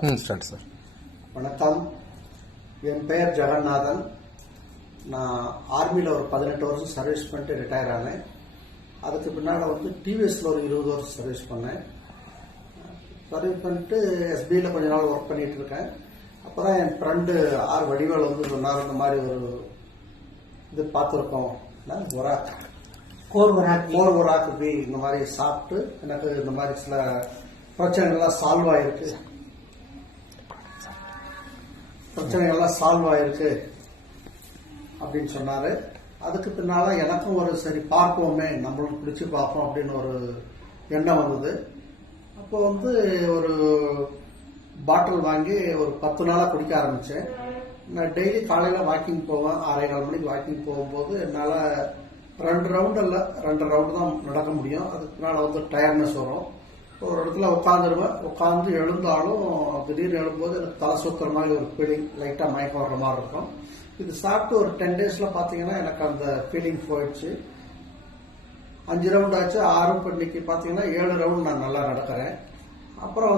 Start sir. வணக்கம். என் பெயர் ஜெகநாதன். நான் ஆர்மியில் ஒரு 18 வருஷம் சர்வீஸ் பண்ணிட்டு ரிட்டையர் ஆனேன். அதுக்கு பின்னால் டிவிஎஸ்ல ஒரு 20 வருஷம் சர்வீஸ் பண்ணேன். சர்வீஸ் பண்ணிட்டு எஸ்பியில் கொஞ்ச நாள் ஒர்க் பண்ணிட்டு இருக்கேன். அப்போதான் என் ஃப்ரெண்டு ஆர் வடிவேல் சொன்னார், இந்த மாதிரி ஒரு இது பார்த்துருக்கோம், கோர் ஒராக்கு இந்த மாதிரி சாப்பிட்டு எனக்கு இந்த மாதிரி சில பிரச்சனைகள்லாம் சால்வ் ஆயிருக்கு அப்படின்னு சொன்னாரு. அதுக்கு பின்னால எனக்கும் ஒரு சரி பார்ப்போமே, நம்மளும் குடிச்சு பார்ப்போம் அப்படின்னு ஒரு எண்ணம் வந்தது. அப்போ ஒரு பாட்டில் வாங்கி ஒரு 10 நாளா குடிக்க ஆரம்பிச்சேன். நான் டெய்லி காலையில வாக்கிங் போவேன். 6:15 மணிக்கு வாக்கிங் போகும்போது என்னால 2 ரவுண்டு தான் நடக்க முடியும். அதுக்கு பின்னால டயர்னஸ் வரும். ஒரு இடத்துல உட்காந்துருவேன். உட்காந்து எழுந்தாலும் திடீர்னு எழும்போது எனக்கு தலை சுத்துற மாதிரி ஒரு ஃபீலிங், லைட்டா மயக்கம் வர்ற மாதிரி இருக்கும். இது சாப்பிட்டு ஒரு 10 டேஸ்ல பாத்தீங்கன்னா எனக்கு அந்த ஃபீலிங் போயிடுச்சு. 5 ரவுண்ட் ஆச்சு. 6 இன்னைக்கு பாத்தீங்கன்னா 7 ரவுண்ட் நான் நல்லா நடக்கிறேன். அப்புறம்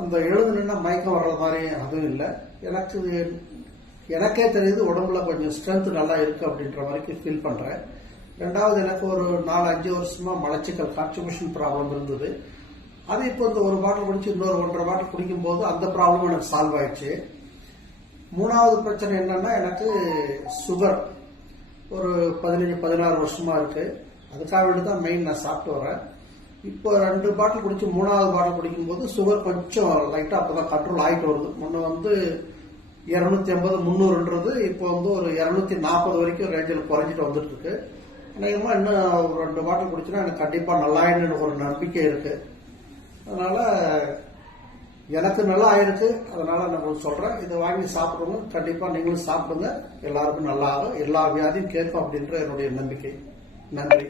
அந்த எழுந்து நின்னா மயக்கம் வர்ற மாதிரி அதுவும் இல்லை. எனக்கே தெரியுது உடம்புல கொஞ்சம் ஸ்ட்ரென்த் நல்லா இருக்கு அப்படின்ற மாதிரி ஃபீல் பண்றேன். ரெண்டாவது, எனக்கு ஒரு 4-5 வருஷமா மலச்சிக்கல் கான்ஸ்டிபேஷன் ப்ராப்ளம் இருந்தது. அது இப்போ ஒரு பாட்டில் குடிச்சு இன்னொரு 1.5 பாட்டில் குடிக்கும் போது அந்த ப்ராப்ளம் எனக்கு சால்வ் ஆயிடுச்சு. 3வது பிரச்சனை என்னன்னா, எனக்கு சுகர் ஒரு 15-16 வருஷமா இருக்கு. அதுக்காக வேண்டி தான் மெயின் நான் சாப்பிட்டு வரேன். இப்போ 2 பாட்டில் குடிச்சு 3வது பாட்டில் குடிக்கும் போது சுகர் கொஞ்சம் லைட்டா அப்பதான் கண்ட்ரோல் ஆகிட்டு வருது. முன்ன 250-300ன்றது இப்போ ஒரு 240 வரைக்கும் ரேஞ்சில் குறைஞ்சிட்டு வந்துட்டு இருக்கு. அநேகமா இன்னும் ஒரு 2 பாட்டில் குடிச்சுன்னா எனக்கு கண்டிப்பா நல்லாயின்னு ஒரு நம்பிக்கை இருக்கு. அதனால எனக்கு நல்லா ஆயிருக்கு. அதனால நான் சொல்றேன், இதை வாங்கி சாப்பிடுங்க. கண்டிப்பா நீங்களும் சாப்பிடுங்க. எல்லாருக்கும் நல்லா ஆகும், எல்லா வியாதியும் கேட்கும் அப்படின்ற என்னுடைய நம்பிக்கை. நன்றி.